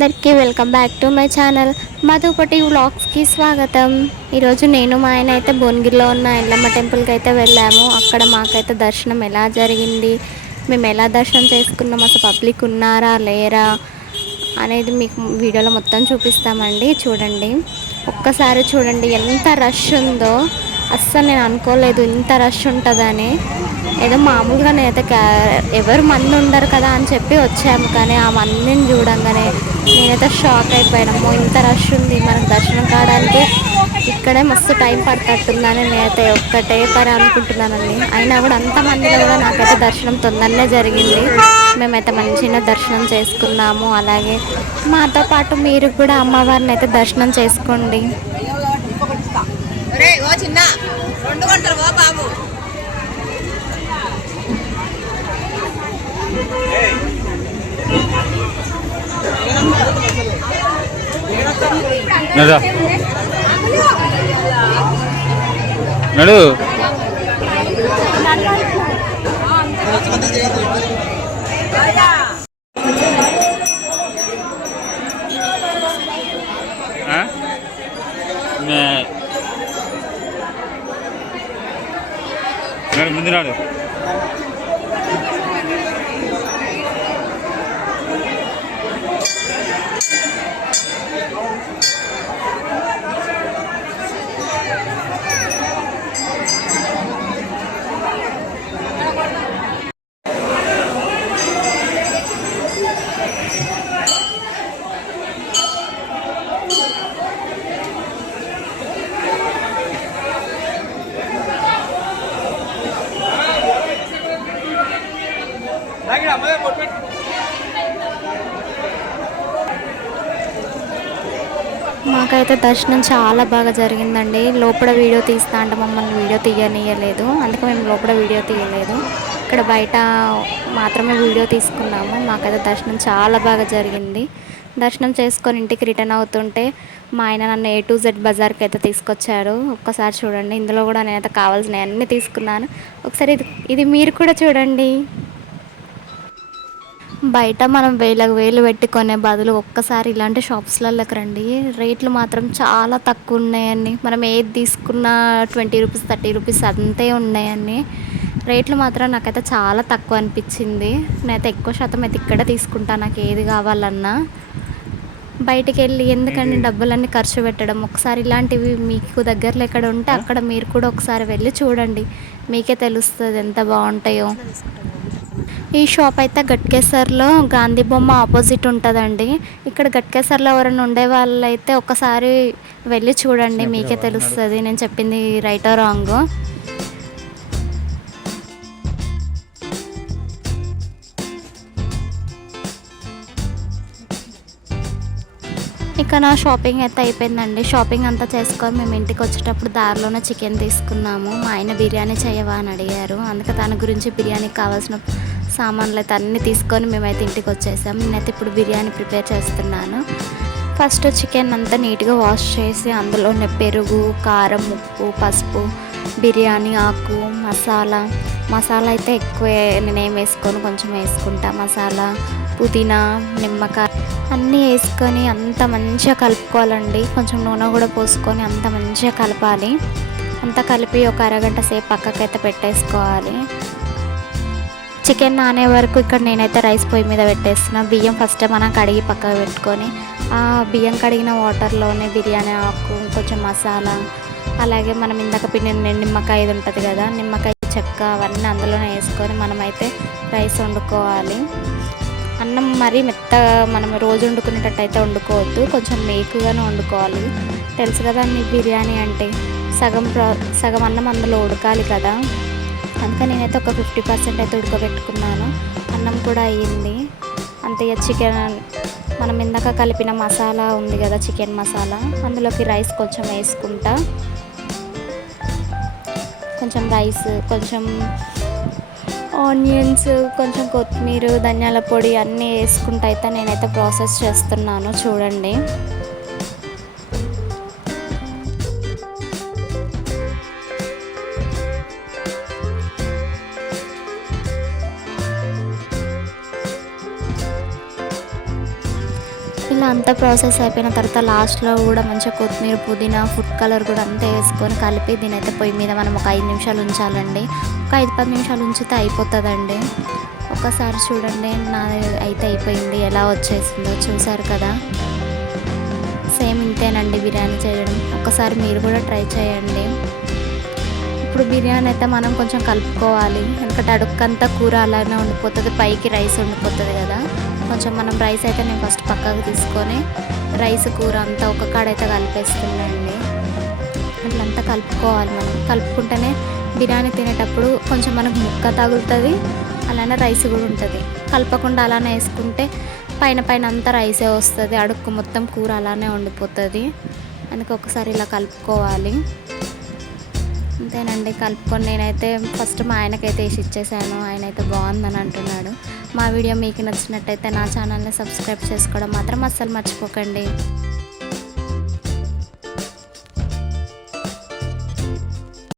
అందరికీ welcome back to my channel Madhupati వ్లాగ్స్కి స్వాగతం. ఈరోజు నేను మా ఆయన అయితే భువనగిరిలో ఉన్న ఎల్లమ్మ టెంపుల్కి అయితే వెళ్ళాము. అక్కడ మాకైతే దర్శనం ఎలా జరిగింది, మేము ఎలా దర్శనం చేసుకున్నాం, అసలు పబ్లిక్ ఉన్నారా లేరా అనేది మీకు వీడియోలో మొత్తం చూపిస్తామండి. చూడండి, ఒక్కసారి చూడండి ఎంత రష్ ఉందో. అస్సలు నేను అనుకోలేదు ఇంత రష్ ఉంటుందని. ఏదో మామూలుగా నేనైతే ఎవరు మంది ఉండరు కదా అని చెప్పి వచ్చాము, కానీ ఆ మందిని చూడంగానే నేనైతే షాక్ అయిపోయాము. ఇంత రష్ ఉంది, మనకు దర్శనం కావడానికి ఇక్కడే మస్తు టైం పట్టట్టుందని నేనైతే ఒక్కటే పని అనుకుంటున్నానండి. అయినా కూడా అంతమందిలో కూడా నాకైతే దర్శనం తొందరనే జరిగింది. మేమైతే మంచిగా దర్శనం చేసుకున్నాము. అలాగే మాతో పాటు మీరు కూడా అమ్మవారిని అయితే దర్శనం చేసుకోండి. నడు ముందు నాడు మాకైతే దర్శనం చాలా బాగా జరిగిందండి. లోపల వీడియో తీస్తా అంటే మమ్మల్ని వీడియో తీయనీయలేదు, అందుకే మేము లోపల వీడియో తీయలేదు. ఇక్కడ బయట మాత్రమే వీడియో తీసుకున్నాము. మాకైతే దర్శనం చాలా బాగా జరిగింది. దర్శనం చేసుకొని ఇంటికి రిటర్న్ అవుతుంటే మా ఆయన నన్ను A to Z బజార్కి అయితే తీసుకొచ్చారు. ఒక్కసారి చూడండి, ఇందులో కూడా నేనైతే కావాల్సినవి అన్నీ తీసుకున్నాను. ఒకసారి ఇది మీరు కూడా చూడండి. బయట మనం వేలు పెట్టుకునే బదులు ఒక్కసారి ఇలాంటి షాప్స్లలోకి రండి. రేట్లు మాత్రం చాలా తక్కువ ఉన్నాయండి. మనం ఏది తీసుకున్నా 20 రూపీస్ 30 రూపీస్ అంతే ఉన్నాయండి. రేట్లు మాత్రం నాకైతే చాలా తక్కువ అనిపించింది. నేనైతే ఎక్కువ శాతం అయితే ఇక్కడ తీసుకుంటాను. నాకు ఏది కావాలన్నా బయటికి వెళ్ళి ఎందుకంటే డబ్బులన్నీ ఖర్చు పెట్టడం. ఒకసారి ఇలాంటివి మీకు దగ్గరలో ఎక్కడ ఉంటే అక్కడ మీరు కూడా ఒకసారి వెళ్ళి చూడండి, మీకే తెలుస్తుంది ఎంత బాగుంటాయో. ఈ షాప్ అయితే గట్కేసర్లో గాంధీ బొమ్మ ఆపోజిట్ ఉంటుందండి. ఇక్కడ గట్కేసర్లో ఎవరైనా ఉండే వాళ్ళు అయితే ఒకసారి వెళ్ళి చూడండి, మీకే తెలుస్తుంది నేను చెప్పింది రైటో రాంగో. ఇక నా షాపింగ్ అయితే అయిపోయిందండి. షాపింగ్ అంతా చేసుకొని మేము ఇంటికి వచ్చేటప్పుడు దారిలోనే చికెన్ తీసుకున్నాము. మా ఆయన బిర్యానీ చేయవా అని అడిగారు, అందుకే దాని గురించి బిర్యానీకి కావాల్సిన సామాన్లు అయితే అన్నీ తీసుకొని మేమైతే ఇంటికి వచ్చేసాం. నేనైతే ఇప్పుడు బిర్యానీ ప్రిపేర్ చేస్తున్నాను. ఫస్ట్ చికెన్ అంతా నీట్గా వాష్ చేసి అందులోనే పెరుగు, కారం, ఉప్పు, పసుపు, బిర్యానీ ఆకు, మసాలా అయితే ఎక్కువ నేనేం వేసుకొని కొంచెం వేసుకుంటా. మసాలా, పుదీనా, నిమ్మకాయ అన్నీ వేసుకొని అంత మంచిగా కలుపుకోవాలండి. కొంచెం నూనె కూడా పోసుకొని అంత మంచిగా కలపాలి. అంతా కలిపి ఒక అరగంట సేపు పక్కకైతే పెట్టేసుకోవాలి. చికెన్ నానే వరకు ఇక్కడ నేనైతే రైస్ పొయ్యి మీద పెట్టేస్తున్నా. బియ్యం ఫస్ట్ మనం కడిగి పక్కకు పెట్టుకొని ఆ బియ్యం కడిగిన వాటర్లోనే బిర్యానీ ఆకు, కొంచెం మసాలా, అలాగే మనం ఇందాక పిండిన నిమ్మకాయ ఇది ఉంటుంది కదా, నిమ్మకాయ చెక్క అవన్నీ అందులోనే వేసుకొని మనమైతే రైస్ వండుకోవాలి. అన్నం మరీ మెత్తగా మనం రోజు వండుకునేటట్టు అయితే వండుకోవద్దు, కొంచెం మేకుగానే వండుకోవాలి. తెలుసు కదా మీ బిర్యానీ అంటే సగం అన్నం అందులో ఉడకాలి కదా, అందుకని నేనైతే ఒక 50% అయితే ఉడకబెట్టుకున్నాను. అన్నం కూడా అయ్యింది. అంతే. చికెన్ మనం ఇందాక కలిపిన మసాలా ఉంది కదా, చికెన్ మసాలా, అందులోకి రైస్ కొంచెం వేసుకుంటా. కొంచెం రైస్, కొంచెం ఆనియన్స్, కొంచెం కొత్తిమీర, ధనియాల పొడి అన్నీ వేసుకుంటూ అయితే నేనైతే ప్రాసెస్ చేస్తున్నాను. చూడండి, ఇలా అంతా ప్రాసెస్ అయిపోయిన తర్వాత లాస్ట్‌లో కూడా మంచిగా కొత్తిమీర, పుదీనా, ఫుడ్ కలర్ కూడా అంతా వేసుకొని కలిపి దీనైతే పొయ్యి మీద మనం ఒక 5 నిమిషాలు ఉంచాలండి. ఒక 5, 10 నిమిషాలు ఉంచితే అయిపోతుందండి. ఒక్కసారి చూడండి నాది అయితే అయిపోయింది. ఎలా వచ్చేసిందో చూసారు కదా! సేమ్ ఇంతేనండి బిర్యానీ చేయడం. ఒక్కసారి మీరు కూడా ట్రై చేయండి. ఇప్పుడు బిర్యానీ అయితే మనం కొంచెం కలుపుకోవాలి. ఎందుకంటే అడుక్కంతా కూర అలానే ఉండిపోతుంది. పైకి రైస్ ఉండిపోతుంది కదా! కొంచెం మనం రైస్ అయితే నేను ఫస్ట్ పక్కకు తీసుకొని రైస్ కూర అంతా ఒక కాడైతే కలిపేస్తున్నానండి. అట్లంతా కలుపుకోవాలి మనం. కలుపుకుంటేనే బిర్యానీ తినేటప్పుడు కొంచెం మనకు ముక్క తగులుతుంది. అలానే రైస్ కూడా ఉంటుంది. కలపకుండా అలానే వేసుకుంటే పైన పైన అంతా రైసే వస్తుంది. అడుక్కు మొత్తం కూర అలానే ఉండిపోతుంది. అందుకే ఒకసారి ఇలా కలుపుకోవాలి. అంతేనండి కలుపుకొని నేనైతే ఫస్ట్ మా ఆయనకైతే వేసి ఇచ్చేసాను. ఆయన అయితే బాగుందని అంటున్నాడు. మా వీడియో మీకు నచ్చినట్టయితే నా ఛానల్ని సబ్స్క్రైబ్ చేసుకోవడం మాత్రం అస్సలు మర్చిపోకండి.